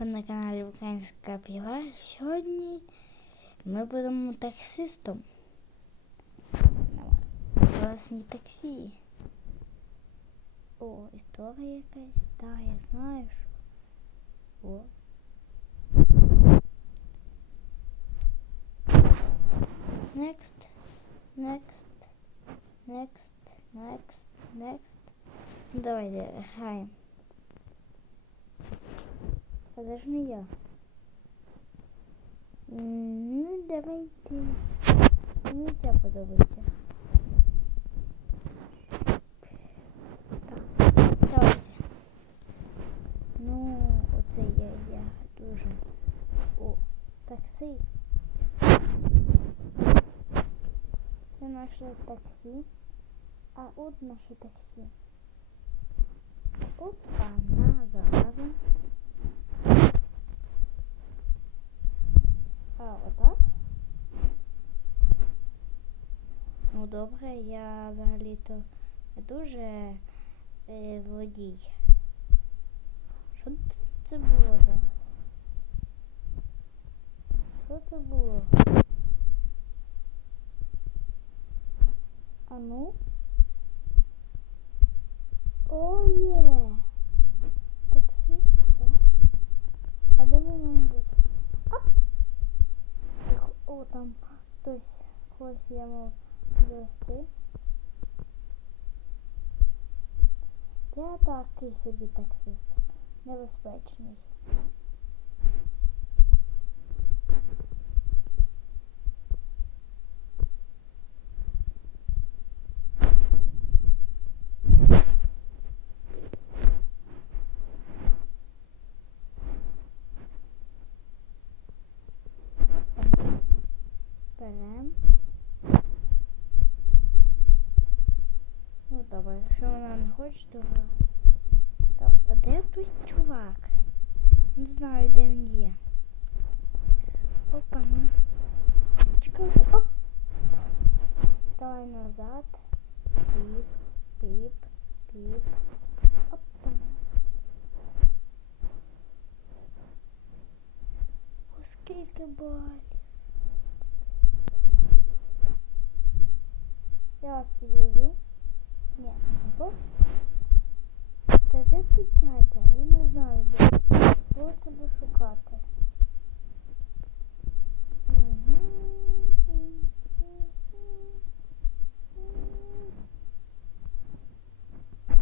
Ви на каналі Українська Півар. Сьогодні ми будемо таксистом. На власній таксі. О, історія якась. Так, я знаю, що. О. Next, next, next, next, next. Давайте граємо. Не я. Ну, давайте. Мені ця подобається. Так, давайте. Ну, оце я, я дуже. О, таксі. Це наше таксі. А от наше таксі. Опа, на зараза. А, отак? Ну добре, я взагалі-то дуже е, водій. Що це було за? Що це було? А ну? О, є! Таксист, так? А де ви маємо бути? Оп! Тихо. О, там хтось я мав завести. Я такий собі таксист. Небезпечний. Опа. Берем. Ну добре, якщо вона не хоче, то Так, а де тут чувак? Не знаю, де він є. Опа, ну. Чекай, оп. Давай назад. Піп, піп, піп. Опа. О, скільки підвезу. Ні, ого. Та де тут? Я не знаю, де. Кого тебе шукати?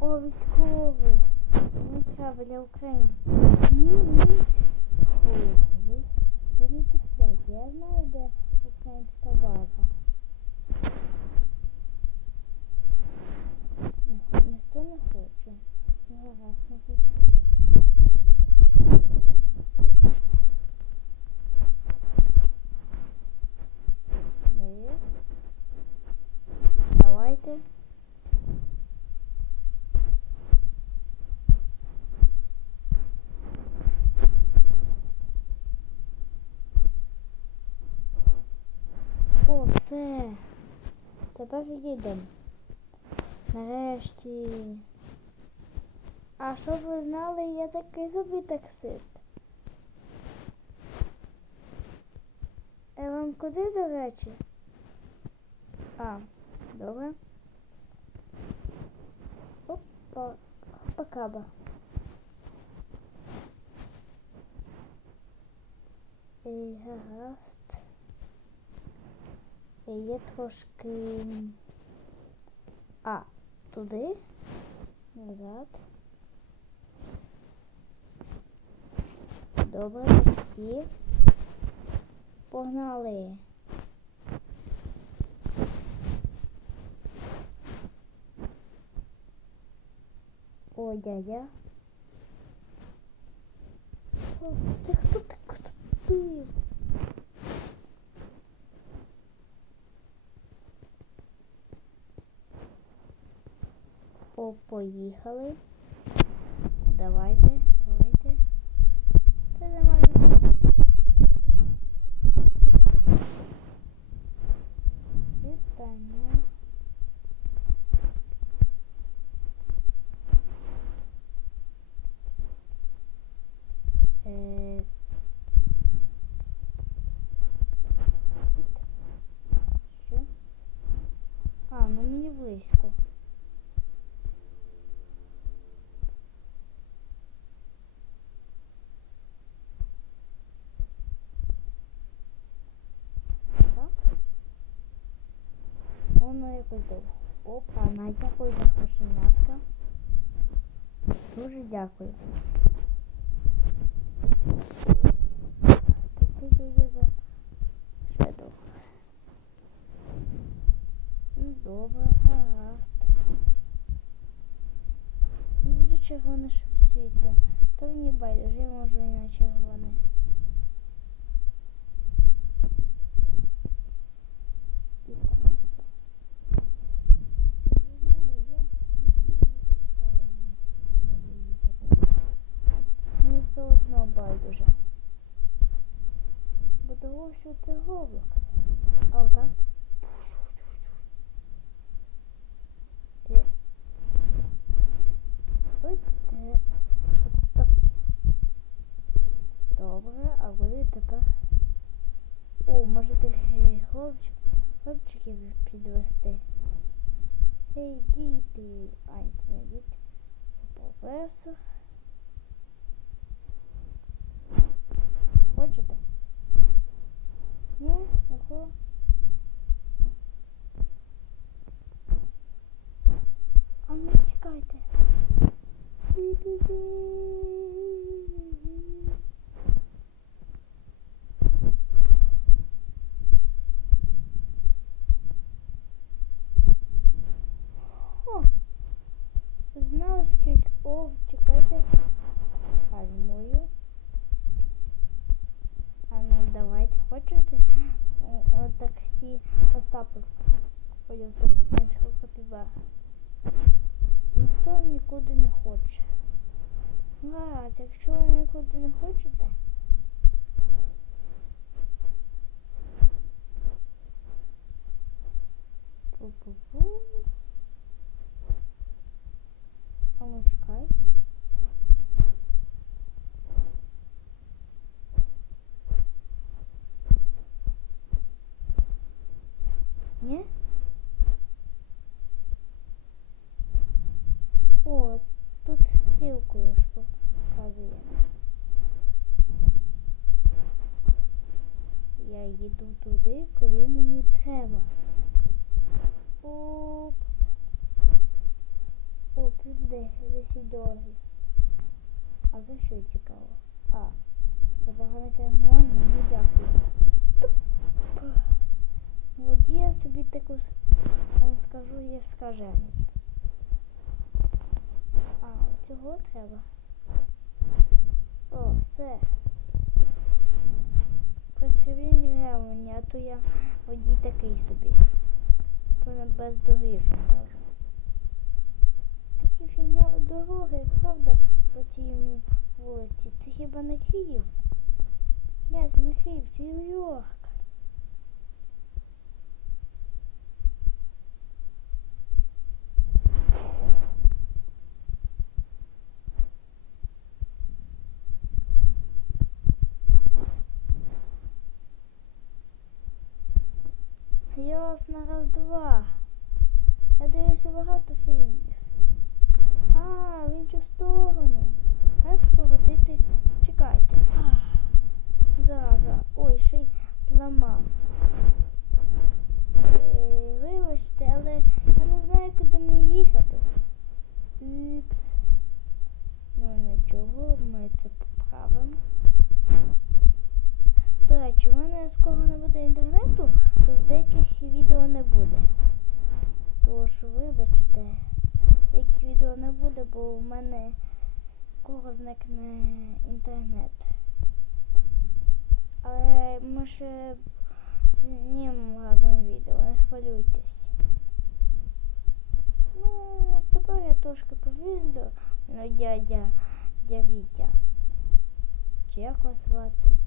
О, військовий. Мені треба для України. Ні, ні. Ой, ви не. Я знаю, де українська база. Не хо- Ніхто не хоче. Ну, гаразд, не хочу. Ви. Давайте. О, все. Тепер їдемо. Нарешті. А щоб ви знали, я такий собі таксист. Е, вам куди, до речі? А, добре. Опа, хопа-каба. Е, гаразд. Є трошки. А, туди, назад. Добре, таксі. Погнали. Ой, дядя. О, ти хто так зробив? О, поїхали. Давайте, давайте. Це замалюємо. Вітання. Е а, ну мені близько. Воно якось довго. Опа, дякую за кошенятка. Дуже дякую. Ну, добре, гаразд. Не буду червоне ш- світло. То мені байдуже, я можу і на це Roblox. А отак? Ти. Ось це. Отак. Добре, а куди тепер? О, може ти хлопчик, хлопчиків підвести. Ей, діти. Ай, це не діти. Це професор. Хочете? Не хочу. А ну чекайте. О, знаю скільки. О, чекайте. Возьмую. А ну давайте, хочете? О, От таксі Остапов. Ходив в Топчанську капібар. Ніхто нікуди не хоче. Гаразд, якщо ви нікуди не хочете. Пу-пу-пу. А ну чекай. Ні? О, тут стрілкою ж показує. Я їду туди, куди мені треба. Оп. О, де, десь дороги. А за що цікаво? А, це погане кермування, ну дякую. Водія собі таку, вам скажу, є скажений. А, цього треба. О, все. Пристріління а то я водій такий собі. Понад без доріжок можу. Такі фігня дороги, правда, по цій вулиці. Це хіба не Київ? Ні, це не Київ, це Нью-Йорк. Ясно, раз-два. Я дивився багато фільмів. А, в іншу сторону. А як скоротити? Чекайте. Ах, Зараз, зараз. Ой, ще й зламав. Е, Вибачте, але я не знаю, куди мені їхати. Ну нічого, ми це поправимо. Мене скоро не буде інтернету, то з деяких відео не буде. Тож, вибачте, деякі відео не буде, бо у мене скоро зникне інтернет. Але ми ще знімемо разом відео, не хвилюйтесь. Ну, тепер я трошки повільно, ну, дядя, дядя Вітя. Чи як вас звати?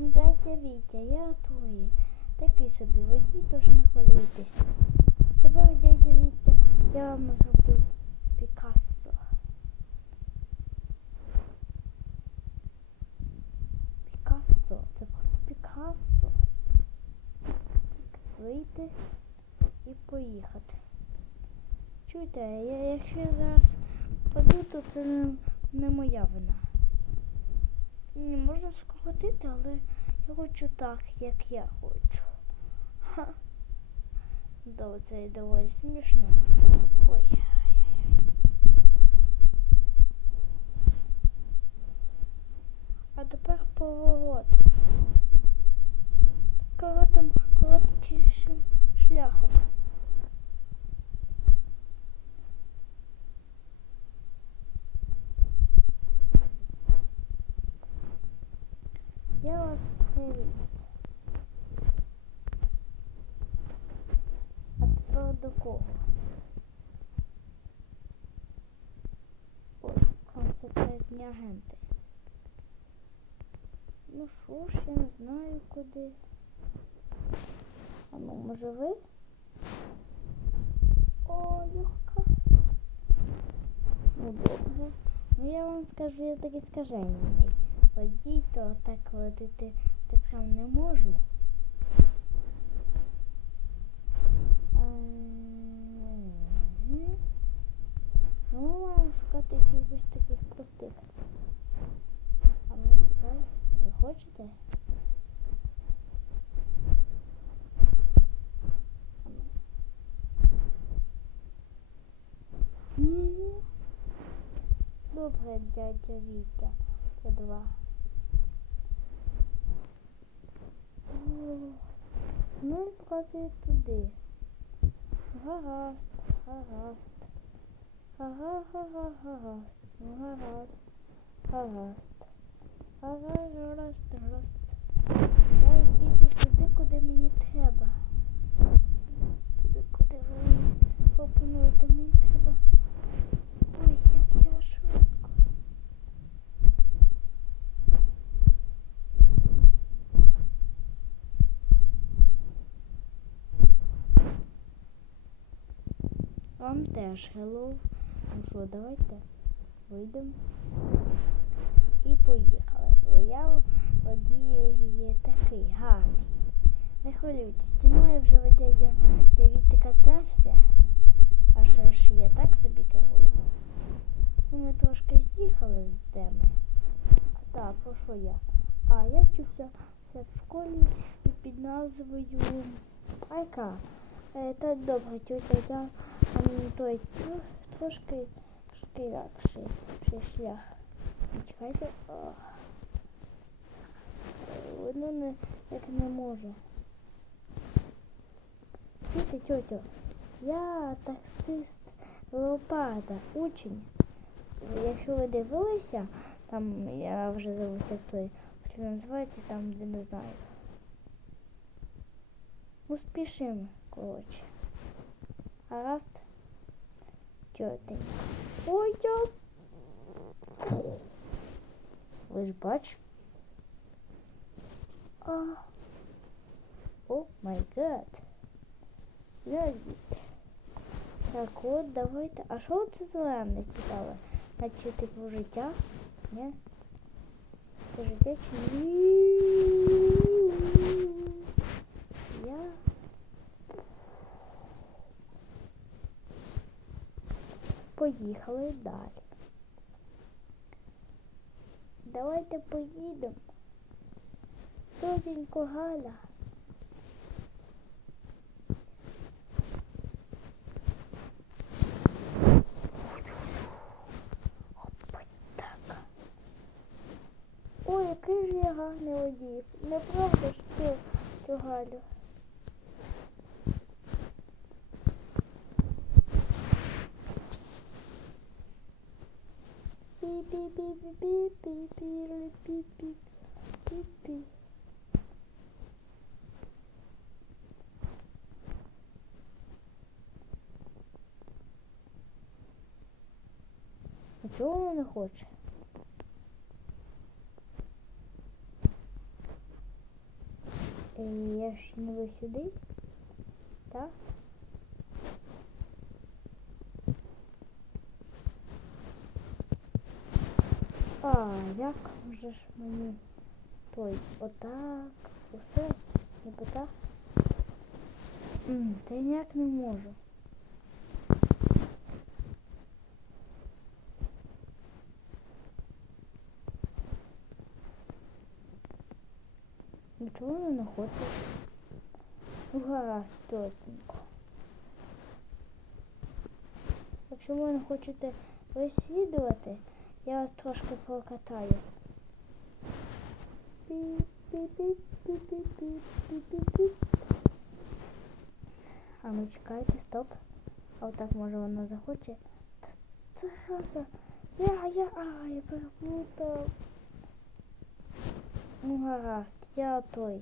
Ну, дядя Вітя, я твої. Такий собі водій, тож не хвилюйтесь. Тепер, дядя Вітя, я вам зроблю Пікассо. Пікассо, це просто Пікассо. Вийти і поїхати. Чуєте, я, якщо я зараз паду, то це не, не моя вина. Не можна скоротити, але я хочу так, як я хочу. Ха. Да, це доволі смішно. Ой. А тепер поворот. Коротим, короткішим шляхом. Я вас привіз. А тепер до кого? Ой, консекретні агенти. Ну що ж, я не знаю куди. А ну, може ви? О, Юхка. Ну добре. Ну я вам скажу, я такий скажений. Водій, то так водити ти прям не можу. Ну, маємо шукати якихось таких простих. А ну, давай, ви хочете? Добре, дядя Вітя. Це два. Ну, показує туди. Гаразд, гаразд. Ага, ага. Ну, гаразд. Гаразд. Гаразд, гаразд, гаразд. Я їду туди, куди мені треба. Туди, куди ви пропонуєте. Мені треба. Ой, як я швидко. Вам теж hello. Ну що, давайте вийдемо. І поїхали. Бо я водій є такий гарний. Не хвилюйтесь, зі мною вже водя Давід катався, а ще ж я так собі керую. Ну, Ми трошки з'їхали з теми. Так, про що я? А, я вчився в школі і під назвою Айка. Е, Та добре, тетя, той трошки шкіракший шлях. Чекайте. Воно не, як не можу. Тетя, тетя, я таксист Лопата, учень. Якщо ви дивилися, там я вже дивився той, що називається, там де не знаю. Успішимо, коротше. А раз Тьотень. Ой, я... Ви ж бач. А. О май гад. Гляньте. Так от, давайте. А що це зелене цікаве? Наче типу життя? Ні? Це життя чи ні? Я. Поїхали далі. Давайте поїдемо. Тетенько Галя. Ой, який же я гарний водій. Неправда ж ти, Галю. А чого вона не хоче? Е, Я ж не сюди? Так? А, як можеш мені той отак, усе, не так? Та я ніяк не можу. Ну, Нічого не знаходиться. Ну, гаразд, тотенько. Якщо ви не хочете висвідувати, я вас трошки прокатаю. Піп-піп-піп-піп-піп-піп-піп. А ну чекайте, стоп. А отак може вона захоче. Та Це раза. Я, я, а, я переплутав. Ну гаразд, я той.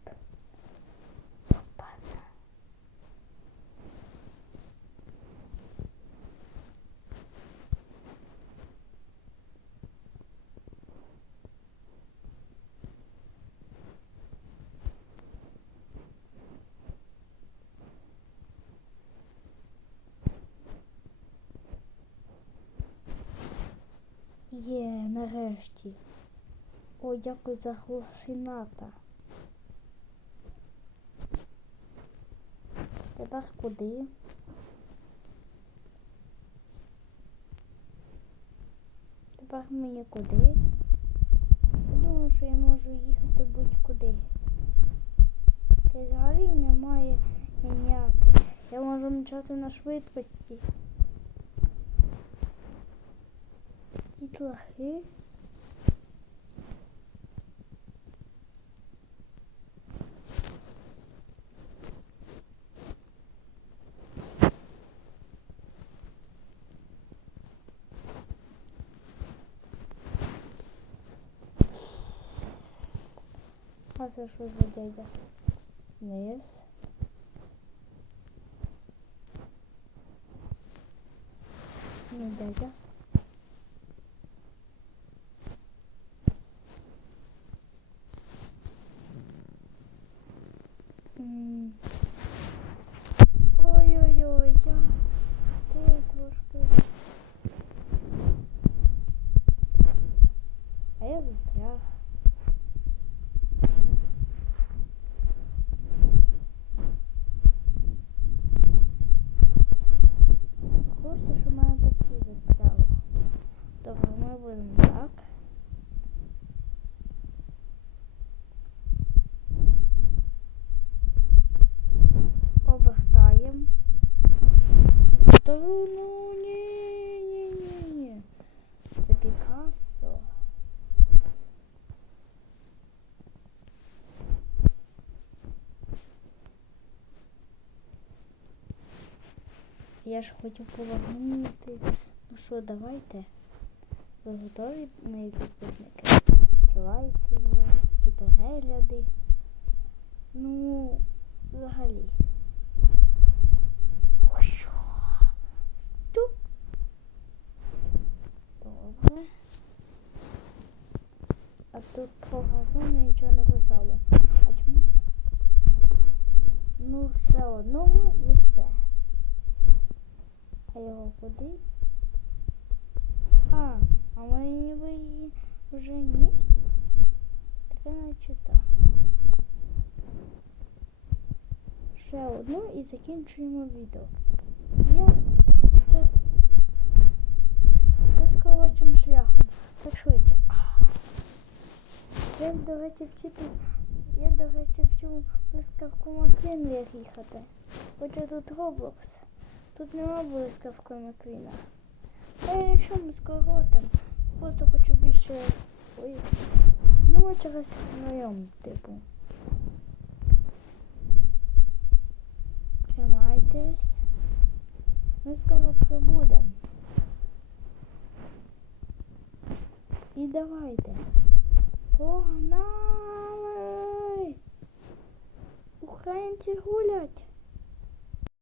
нарешті. О, дякую за глушината. Тепер куди? Тепер мені куди? Думаю, що я можу їхати будь-куди. Та взагалі немає ніяких. Я можу мчати на швидкості. Дітлахи. А це що за дядя? Низ. Не дядя. М. Ой-ой-ой, я той трошки. А я застряг. В курсі, що в мене таксі застряло. Добре, ми будемо так. Обертаємо. Та ну ні, ні, ні, ні. Це Пікассо. Я ж хотів повернути. Ну що, давайте. Ви готові, мої підписники? Чи лайки, чи перегляди? Ну, взагалі. Добре. А тут по газону нічого не писало. А чому? Ну, все все. А його куди? А, а ми ніби її вже ні. Таке наче так. Ще одну і закінчуємо відео. Я це, це шляхом. Так швидше. Я, до речі, вчити. Я, до речі, вчу блискавку Маквін як їхати. Хоча тут Roblox. Тут нема блискавки Маквіна. А якщо ми скоротим, просто хочу більше. Ой. Ну, ми через знайом, типу. Тримайтесь. Ми скоро прибудемо. І давайте. Погнали! Українці гулять!